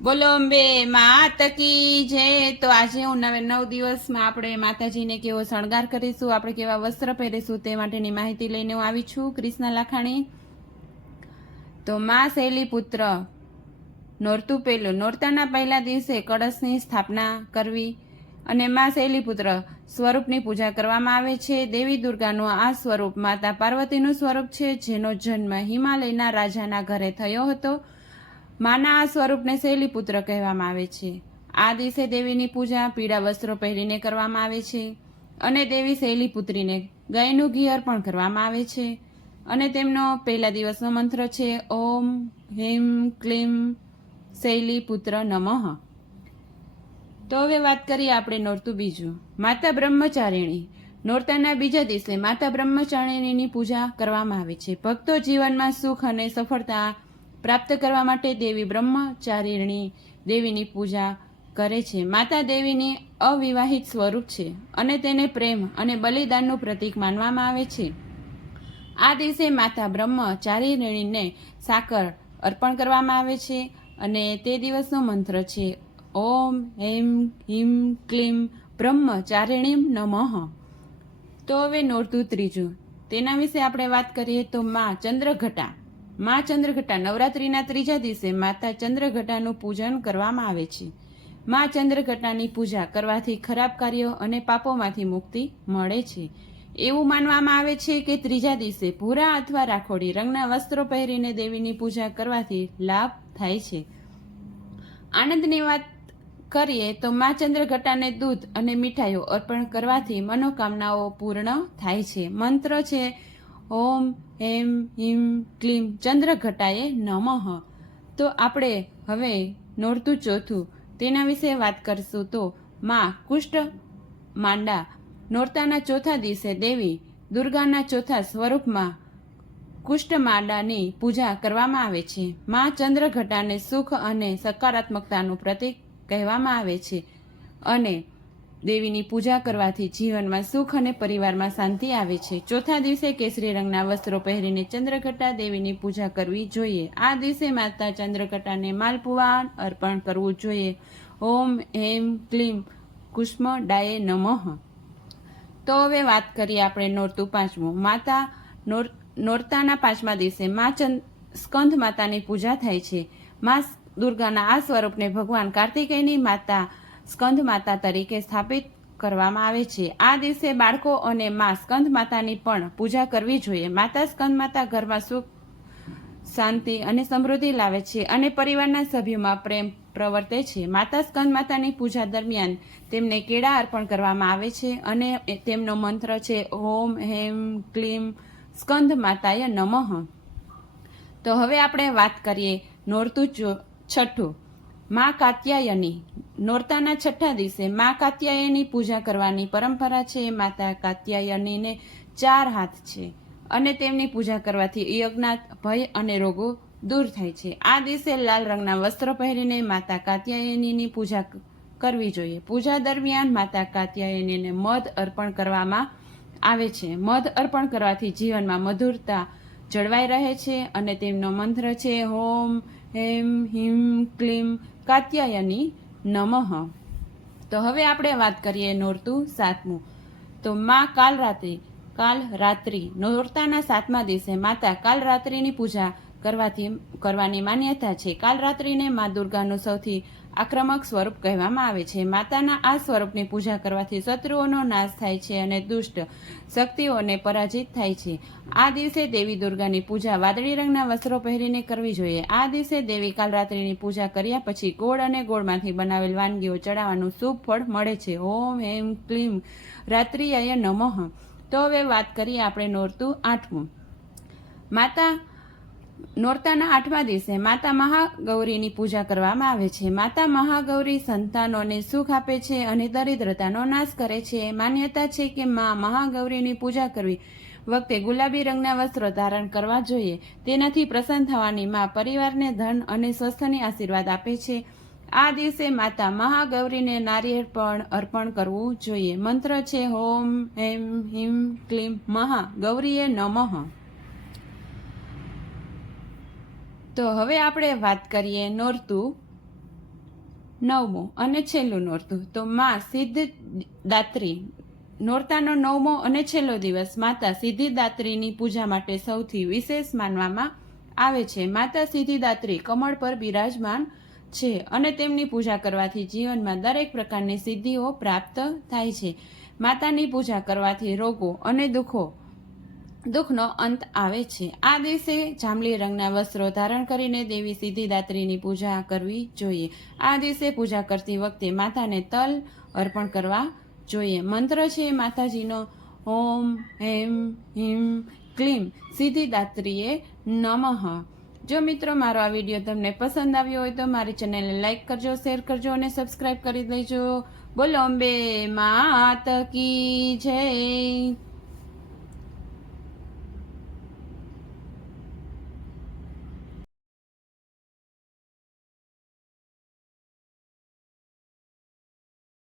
બોલો અંબે, માત કી જય. તો આજે હું નવે નવ દિવસમાં આપણે માતાજીને કેવો શણગાર કરીશું, આપણે કેવા વસ્ત્ર પહેરીશું તે માટેની માહિતી લઈને હું આવી છું કૃષ્ણ લાખાણી. તો મા શૈલી પુત્ર નોરતું પહેલું. નોરતાના પહેલા દિવસે કળશની સ્થાપના કરવી અને મા શૈલીપુત્ર સ્વરૂપની પૂજા કરવામાં આવે છે. દેવી દુર્ગાનું આ સ્વરૂપ માતા પાર્વતીનું સ્વરૂપ છે, જેનો જન્મ હિમાલયના રાજાના ઘરે થયો હતો. માના આ સ્વરૂપને શૈલીપુત્ર કહેવામાં આવે છે. આ દિવસે દેવીની પૂજા પીળા વસ્ત્રો પહેરીને કરવામાં આવે છે અને દેવી શૈલીપુત્રીને ગાયનું ઘી અર્પણ કરવામાં આવે છે અને તેમનો પહેલા દિવસનો મંત્ર છે, ઓમ હિમ ક્લીમ શૈલીપુત્ર નમઃ. તો હવે વાત કરીએ આપણે નોરતું બીજું. માતા બ્રહ્મચારિણી. નોરતાના બીજા દિવસે માતા બ્રહ્મચારિણીની પૂજા કરવામાં આવે છે. ભક્તો જીવનમાં સુખ અને સફળતા પ્રાપ્ત કરવા માટે દેવી બ્રહ્મચારિણી દેવીની પૂજા કરે છે. માતા દેવીની અવિવાહિત સ્વરૂપ છે અને તેને પ્રેમ અને બલિદાનનું પ્રતીક માનવામાં આવે છે. આ દિવસે માતા બ્રહ્મચારિણીને સાકર અર્પણ કરવામાં આવે છે અને તે દિવસનો મંત્ર છે, ઓમ હેમ હિમ ક્લીમ બ્રહ્મચારિણીમ નમઃ. તો હવે નોરતું ત્રીજું. તેના વિશે આપણે વાત કરીએ તો માં ચંદ્રઘટા. માં ચંદ્રઘટા નવરાત્રિના ત્રીજા દિવસે માતા ચંદ્રઘટાનું પૂજન કરવામાં આવે છે. મા ચંદ્રઘટાની પૂજા કરવાથી ખરાબ કાર્યો અને પાપોમાંથી મુક્તિ મળે છે. એવું માનવામાં આવે છે કે ત્રીજા દિવસે ભૂરા અથવા રાખોડી રંગના વસ્ત્રો પહેરીને દેવીની પૂજા કરવાથી લાભ થાય છે. આનંદની વાત કરીએ તો મા ચંદ્રઘટાને દૂધ અને મીઠાઈઓ અર્પણ કરવાથી મનોકામનાઓ પૂર્ણ થાય છે. મંત્ર છે ઓમ હેમ હિમ ક્લીમ ચંદ્રઘટાએ નમઃ. તો આપણે હવે નોરતું ચોથું. તેના વિશે વાત કરશું તો માં કુષ્ઠ માંડા નોરતાના ચોથા દિવસે દેવી દુર્ગાના ચોથા સ્વરૂપમાં કુષ્ઠ માંડાની પૂજા કરવામાં આવે છે. માં ચંદ્રઘટાને સુખ અને સકારાત્મકતાનું પ્રતીક કહેવામાં આવે છે. અને દેવીની પૂજા કરવાથી જીવનમાં સુખ અને પરિવારમાં શાંતિ આવે છે. ચોથા દિવસે કેસરી રંગના વસ્ત્રો પહેરીને ચંદ્રઘટા દેવીની પૂજા કરવી જોઈએ. આ દિવસે માતા ચંદ્રઘટાને માલપુવા અર્પણ કરવું જોઈએ. ઓમ એમ ક્લીમ, કુષ્મ, ડાયે નમઃ. તો હવે વાત કરીએ આપણે નોરતું પાંચમું. માતા નોર, નોરતાના પાંચમા દિવસે મા ચંદ, સ્કંદ માતાની પૂજા થાય છે. મા દુર્ગાના આ સ્વરૂપને ભગવાન કાર્તિકેયની માતા સ્કંદ માતા તરીકે સ્થાપિત કરવામાં આવે છે. આ દિવસે બાળકો અને મા સ્કંદ માતાની પણ પૂજા કરવી જોઈએ. માતા સ્કંદ માતા ઘરમાં સુખ, શાંતિ અને સમૃદ્ધિ લાવે છે અને પરિવારના સભ્યોમાં પ્રેમ પ્રવર્તે છે. માતા સ્કંદ માતાની પૂજા દરમિયાન તેમને કેળા અર્પણ કરવામાં આવે છે અને તેમનો મંત્ર છે, ઓમ, હેમ, ક્લીમ, સ્કંદ માતાય નમઃ. તો હવે આપણે વાત કરીએ નોરતું છઠ્ઠું મા કાત્યાયની. નોરતાના છઠ્ઠા દિવસે મા કાત્યાયની પૂજા કરવાની પરંપરા છે. માતા કાત્યાયનીને ચાર હાથ છે અને તેમની પૂજા કરવાથી યજ્ઞાત ભય અને રોગો દૂર થાય છે. આ દિવસે લાલ રંગના વસ્ત્ર પહેરીને માતા કાત્યાયનીની પૂજા કરવી જોઈએ. પૂજા દરમિયાન માતા કાત્યાયનીને મધ અર્પણ કરવામાં આવે છે. મધ અર્પણ કરવાથી જીવનમાં મધુરતા જળવાઈ રહે છે અને તેમનો મંત્ર છે, હોમ, હેમ, હિમ, ક્લીમ. કાત્યાયની નમઃ. તો હવે આપણે વાત કરીએ નોરતું સાતમું. તો મા કાલ રાત્રિ કાલ રાત્રિ નોરતાના સાતમા દિવસે માતા કાલ રાત્રિની પૂજા કરવાથી કરવાની માન્યતા છે. કાલ રાત્રિને મા દુર્ગાનું સૌથી આક્રમક સ્વરૂપ કહેવામાં આવે છે. માતાના આ સ્વરૂપની પૂજા કરવાથી શત્રુઓનો નાશ થાય છે અને દુષ્ટ શક્તિઓને પરાજિત થાય છે. આ દિવસે દેવી દુર્ગાની પૂજા વાદળી રંગના વસ્ત્રો પહેરીને કરવી જોઈએ. આ દિવસે દેવી કાલરાત્રિની પૂજા કર્યા પછી ગોળ અને ગોળમાંથી બનાવેલ વાનગીઓ ચડાવવાનું શુભ ફળ મળે છે. ઓમ હેમ ક્લીમ. રાત્રિયાય નમઃ. તો હવે વાત કરીએ આપણે નોરતું આઠમું. માતા નોરતાના આઠમા દિવસે માતા મહાગૌરીની પૂજા કરવામાં આવે છે. માતા મહાગૌરી સંતાનોને સુખ આપે છે અને દરિદ્રતાનો નાશ કરે છે. માન્યતા છે કે મા મહાગૌરીની પૂજા કરવી વખતે ગુલાબી રંગના વસ્ત્રો ધારણ કરવા જોઈએ. તેનાથી પ્રસન્ન થવાની મા પરિવારને ધન અને સ્વસ્થની આશીર્વાદ આપે છે. આ દિવસે માતા મહાગૌરીને નારિયેળ પણ અર્પણ કરવું જોઈએ. મંત્ર છે હોમ હેમ, હિમ, ક્લીમ, મહા, ગૌરીએ નમઃ. તો હવે આપણે વાત કરીએ નોરતું નવમું અને છેલ્લું નોરતું. તો માં સિદ્ધ દાત્રી નોરતાનો નવમો અને છેલ્લો દિવસ માતા સિદ્ધિદાત્રીની પૂજા માટે સૌથી વિશેષ માનવામાં આવે છે. માતા સિદ્ધિદાત્રી કમળ પર બિરાજમાન છે અને તેમની પૂજા કરવાથી જીવનમાં દરેક પ્રકારની સિદ્ધિઓ પ્રાપ્ત થાય છે. માતાની પૂજા કરવાથી રોગો અને દુઃખો દુઃખનો અંત આવે છે. આ દિવસે જાંબલી રંગના વસ્ત્રો ધારણ કરીને દેવી સિદ્ધિદાત્રીની પૂજા કરવી જોઈએ. આ દિવસે પૂજા કરતી વખતે માતાને તલ અર્પણ કરવા જોઈએ. મંત્ર છે, માતાજીનો ઓમ હેમ હિમ ક્લીમ. સિદ્ધિદાત્રીએ નમઃ. જો મિત્રો મારો આ વીડિયો તમને પસંદ આવ્યો હોય તો મારી ચેનલને લાઇક કરજો, શેર કરજો અને સબસ્ક્રાઈબ કરી દેજો. બોલો, અંબે માત કી જય.